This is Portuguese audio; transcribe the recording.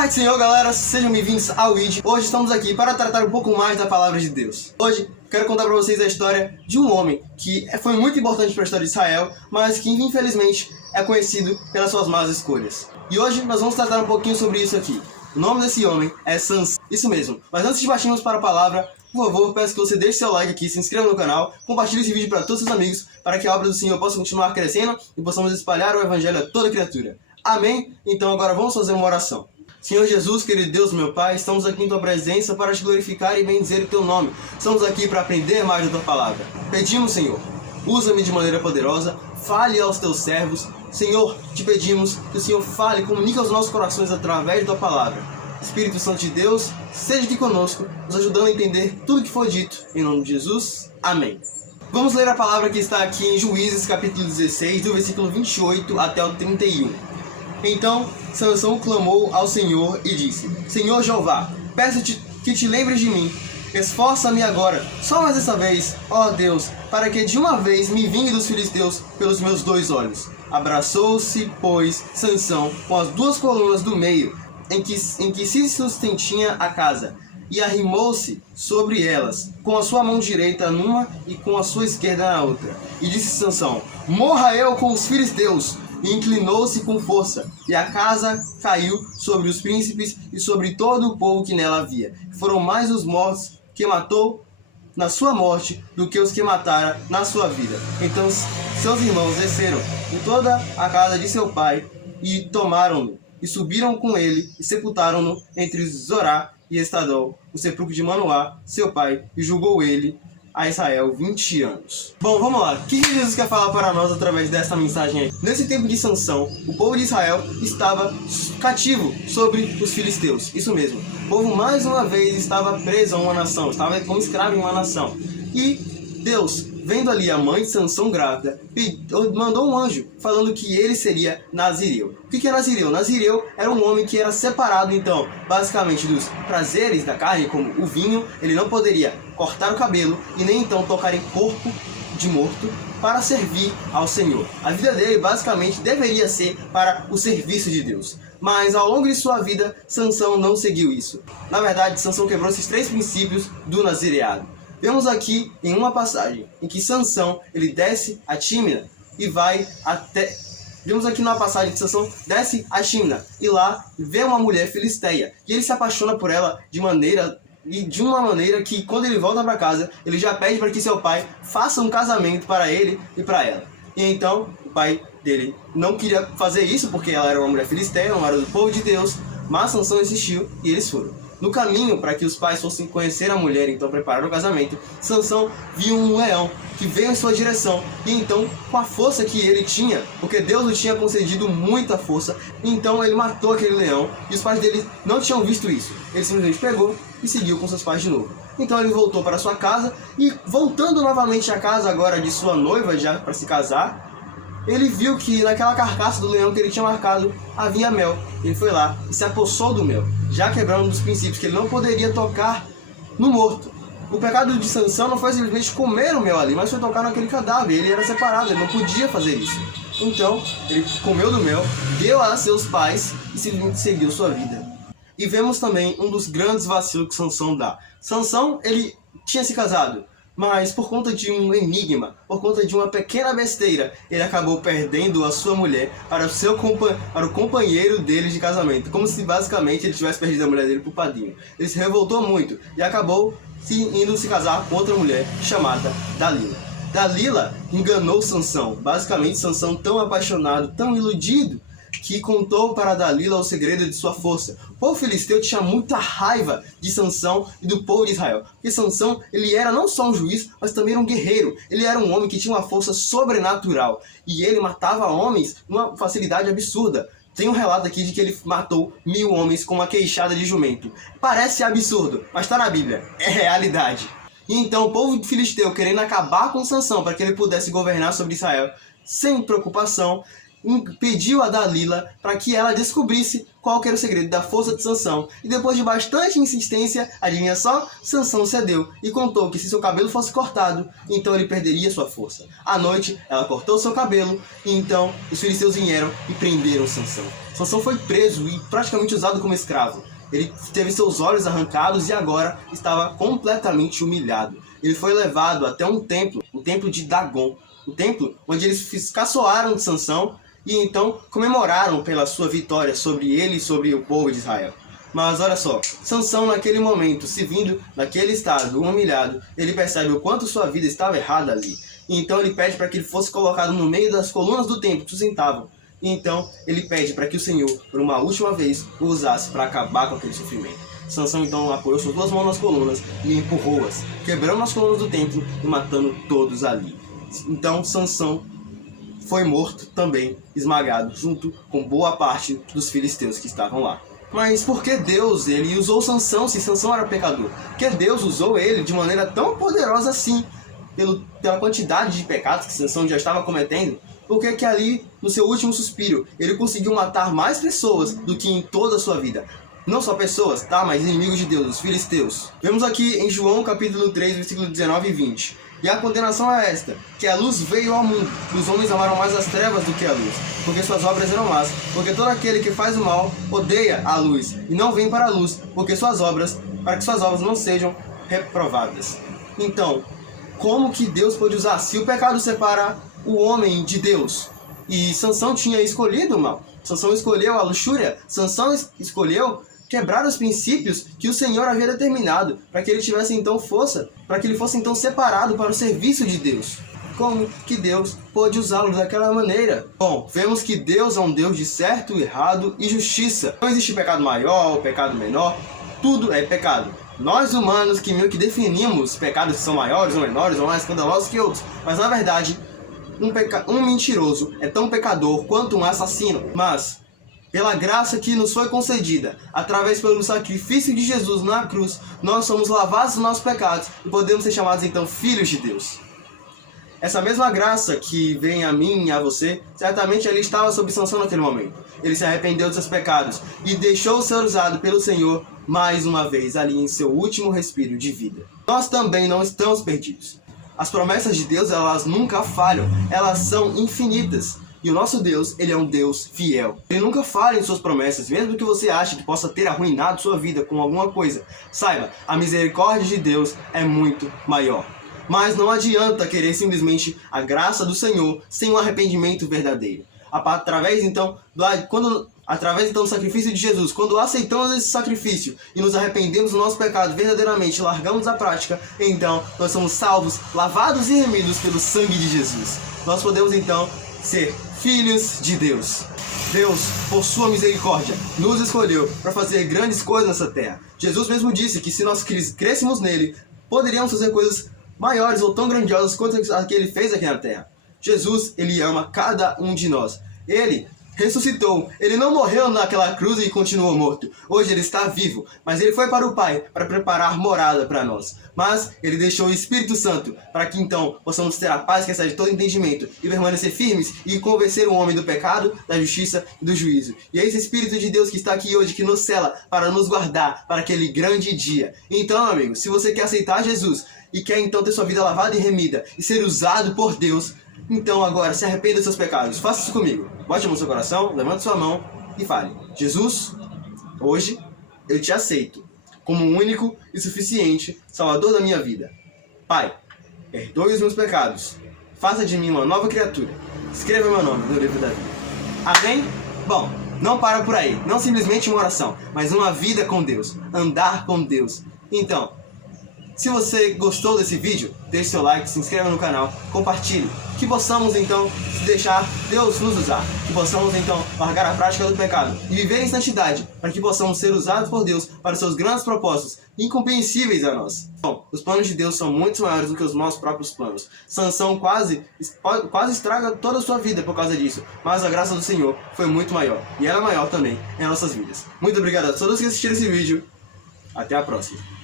Pai do Senhor, galera, sejam bem-vindos ao vídeo. Hoje estamos aqui para tratar um pouco mais da palavra de Deus. Hoje quero contar para vocês a história de um homem que foi muito importante para a história de Israel, mas que infelizmente é conhecido pelas suas más escolhas. E hoje nós vamos tratar um pouquinho sobre isso aqui. O nome desse homem é Sansão. Isso mesmo. Mas antes de partirmos para a palavra, por favor, peço que você deixe seu like aqui, se inscreva no canal, compartilhe esse vídeo para todos os seus amigos, para que a obra do Senhor possa continuar crescendo e possamos espalhar o Evangelho a toda criatura. Amém? Então agora vamos fazer uma oração. Senhor Jesus, querido Deus, meu Pai, estamos aqui em Tua presença para te glorificar e bendizer o Teu nome. Estamos aqui para aprender mais da Tua palavra. Pedimos, Senhor, usa-me de maneira poderosa, fale aos Teus servos. Senhor, te pedimos que o Senhor fale, comunique aos nossos corações através da Tua palavra. Espírito Santo de Deus, seja aqui conosco, nos ajudando a entender tudo que foi dito. Em nome de Jesus, amém. Vamos ler a palavra que está aqui em Juízes, capítulo 16, do versículo 28 até o 31. Então Sansão clamou ao Senhor e disse: Senhor Jeová, peço-te que te lembres de mim. Esforça-me agora, só mais essa vez, ó Deus, para que de uma vez me vingue dos filisteus pelos meus dois olhos. Abraçou-se, pois, Sansão com as duas colunas do meio, em que se sustentia a casa, e arrimou-se sobre elas, com a sua mão direita numa e com a sua esquerda na outra. E disse Sansão: Morra eu com os filisteus! E inclinou-se com força, e a casa caiu sobre os príncipes e sobre todo o povo que nela havia. Foram mais os mortos que matou na sua morte do que os que matara na sua vida. Então seus irmãos desceram em toda a casa de seu pai e tomaram-no, e subiram com ele e sepultaram-no entre Zorá e Estadol, o sepulcro de Manoá, seu pai, e julgou ele a Israel 20 anos. Bom, vamos lá. O que Jesus quer falar para nós através dessa mensagem aí? Nesse tempo de Sansão, o povo de Israel estava cativo sobre os filisteus. Isso mesmo. O povo mais uma vez estava preso a uma nação, estava como escravo em uma nação. E Deus, vendo ali a mãe de Sansão grávida, mandou um anjo falando que ele seria nazireu. O que é nazireu? Nazireu era um homem que era separado, então, basicamente dos prazeres da carne, como o vinho. Ele não poderia cortar o cabelo e nem então tocar em corpo de morto para servir ao Senhor. A vida dele basicamente deveria ser para o serviço de Deus. Mas ao longo de sua vida, Sansão não seguiu isso. Na verdade, Sansão quebrou esses três princípios do nazireado. Vemos aqui em uma passagem em que Sansão ele desce a Tímina e vai até... Vemos aqui numa passagem que Sansão desce a Tímina e lá vê uma mulher filisteia. E ele se apaixona por ela de uma maneira que quando ele volta para casa, ele já pede para que seu pai faça um casamento para ele e para ela. E então o pai dele não queria fazer isso porque ela era uma mulher filisteia, não era do povo de Deus, mas Sansão insistiu e eles foram. No caminho para que os pais fossem conhecer a mulher e então preparar o casamento, Sansão viu um leão que veio em sua direção. E então, com a força que ele tinha, porque Deus lhe tinha concedido muita força, então ele matou aquele leão. E os pais dele não tinham visto isso. Ele simplesmente pegou e seguiu com seus pais de novo. Então ele voltou para sua casa e, voltando novamente à casa agora de sua noiva já para se casar, ele viu que naquela carcaça do leão que ele tinha marcado havia mel. Ele foi lá e se apossou do mel, já quebrando um dos princípios que ele não poderia tocar no morto. O pecado de Sansão não foi simplesmente comer o mel ali, mas foi tocar naquele cadáver. Ele era separado, ele não podia fazer isso. Então ele comeu do mel, deu a seus pais e simplesmente seguiu sua vida. E vemos também um dos grandes vacilos que Sansão dá. Sansão, ele tinha se casado, mas por conta de um enigma, por conta de uma pequena besteira, ele acabou perdendo a sua mulher para o companheiro dele de casamento. Como se basicamente ele tivesse perdido a mulher dele para o padrinho. Ele se revoltou muito e acabou indo se casar com outra mulher chamada Dalila. Dalila enganou Sansão. Basicamente Sansão, tão apaixonado, tão iludido, que contou para Dalila o segredo de sua força. O povo filisteu tinha muita raiva de Sansão e do povo de Israel, porque Sansão ele era não só um juiz, mas também era um guerreiro. Ele era um homem que tinha uma força sobrenatural e ele matava homens numa facilidade absurda. Tem um relato aqui de que ele matou 1000 homens com uma queixada de jumento. Parece absurdo, mas está na Bíblia, é realidade. E então o povo filisteu, querendo acabar com Sansão para que ele pudesse governar sobre Israel sem preocupação, pediu a Dalila para que ela descobrisse qual que era o segredo da força de Sansão. E depois de bastante insistência, adivinha só? Sansão cedeu e contou que se seu cabelo fosse cortado, então ele perderia sua força. À noite, ela cortou seu cabelo e então os filisteus vieram e prenderam Sansão. Sansão foi preso e praticamente usado como escravo. Ele teve seus olhos arrancados e agora estava completamente humilhado. Ele foi levado até um templo, o templo de Dagon, o templo onde eles caçoaram de Sansão e então comemoraram pela sua vitória sobre ele e sobre o povo de Israel. Mas olha só, Sansão naquele momento, se vindo naquele estado humilhado, ele percebe o quanto sua vida estava errada ali. E então ele pede para que ele fosse colocado no meio das colunas do templo que sustentavam. E então ele pede para que o Senhor, por uma última vez, o usasse para acabar com aquele sofrimento. Sansão então apoiou suas duas mãos nas colunas e empurrou-as, quebrando as colunas do templo e matando todos ali. Então Sansão foi morto também, esmagado, junto com boa parte dos filisteus que estavam lá. Mas por que Deus ele usou Sansão se Sansão era pecador? Porque Deus usou ele de maneira tão poderosa assim, pela quantidade de pecados que Sansão já estava cometendo? Porque que ali, no seu último suspiro, ele conseguiu matar mais pessoas do que em toda a sua vida. Não só pessoas, tá? Mas inimigos de Deus, os filisteus. Vemos aqui em João capítulo 3, versículo 19 e 20. E a condenação é esta, que a luz veio ao mundo, e os homens amaram mais as trevas do que a luz, porque suas obras eram más. Porque todo aquele que faz o mal odeia a luz, e não vem para a luz, porque para que suas obras não sejam reprovadas. Então, como que Deus pode usar? Se o pecado separa o homem de Deus, e Sansão tinha escolhido o mal, Sansão escolheu a luxúria, Sansão escolheu quebrar os princípios que o Senhor havia determinado, para que ele tivesse então força, para que ele fosse então separado para o serviço de Deus. Como que Deus pôde usá-lo daquela maneira? Bom, vemos que Deus é um Deus de certo, errado e justiça. Não existe pecado maior ou pecado menor, tudo é pecado. Nós humanos que meio que definimos pecados que são maiores ou menores ou mais escandalosos que outros, mas na verdade, um mentiroso é tão pecador quanto um assassino. Mas pela graça que nos foi concedida, através pelo sacrifício de Jesus na cruz, nós somos lavados dos nossos pecados e podemos ser chamados então filhos de Deus. Essa mesma graça que vem a mim e a você, certamente ele estava sob Sansão naquele momento. Ele se arrependeu dos seus pecados e deixou ser usado pelo Senhor mais uma vez ali em seu último respiro de vida. Nós também não estamos perdidos. As promessas de Deus, elas nunca falham, elas são infinitas. E o nosso Deus, ele é um Deus fiel. Ele nunca falha em suas promessas, mesmo que você ache que possa ter arruinado sua vida com alguma coisa. Saiba, a misericórdia de Deus é muito maior. Mas não adianta querer simplesmente a graça do Senhor sem um arrependimento verdadeiro. Através então do sacrifício de Jesus, quando aceitamos esse sacrifício e nos arrependemos do nosso pecado verdadeiramente, largamos a prática, então nós somos salvos, lavados e remidos pelo sangue de Jesus. Nós podemos então ser filhos de Deus. Deus, por sua misericórdia, nos escolheu para fazer grandes coisas nessa terra. Jesus mesmo disse que se nós crescêssemos nele, poderíamos fazer coisas maiores ou tão grandiosas quanto as que ele fez aqui na terra. Jesus, ele ama cada um de nós. Ele ressuscitou. Ele não morreu naquela cruz e continuou morto. Hoje ele está vivo, mas ele foi para o Pai para preparar morada para nós. Mas ele deixou o Espírito Santo para que então possamos ter a paz que excede todo entendimento e permanecer firmes e convencer o homem do pecado, da justiça e do juízo. E é esse Espírito de Deus que está aqui hoje, que nos sela para nos guardar para aquele grande dia. Então, amigo, se você quer aceitar Jesus e quer então ter sua vida lavada e remida e ser usado por Deus, então agora se arrependa dos seus pecados. Faça isso comigo. Bote a mão no seu coração, levante sua mão e fale: Jesus, hoje eu te aceito como o único e suficiente Salvador da minha vida. Pai, perdoe os meus pecados. Faça de mim uma nova criatura. Escreva meu nome no livro da vida. Amém? Bom, não para por aí. Não simplesmente uma oração, mas uma vida com Deus. Andar com Deus. Então, se você gostou desse vídeo, deixe seu like, se inscreva no canal, compartilhe. Que possamos então deixar Deus nos usar. Que possamos então largar a prática do pecado e viver em santidade, para que possamos ser usados por Deus para os seus grandes propósitos, incompreensíveis a nós. Bom, os planos de Deus são muito maiores do que os nossos próprios planos. Sansão quase estraga toda a sua vida por causa disso, mas a graça do Senhor foi muito maior, e ela é maior também em nossas vidas. Muito obrigado a todos que assistiram esse vídeo. Até a próxima.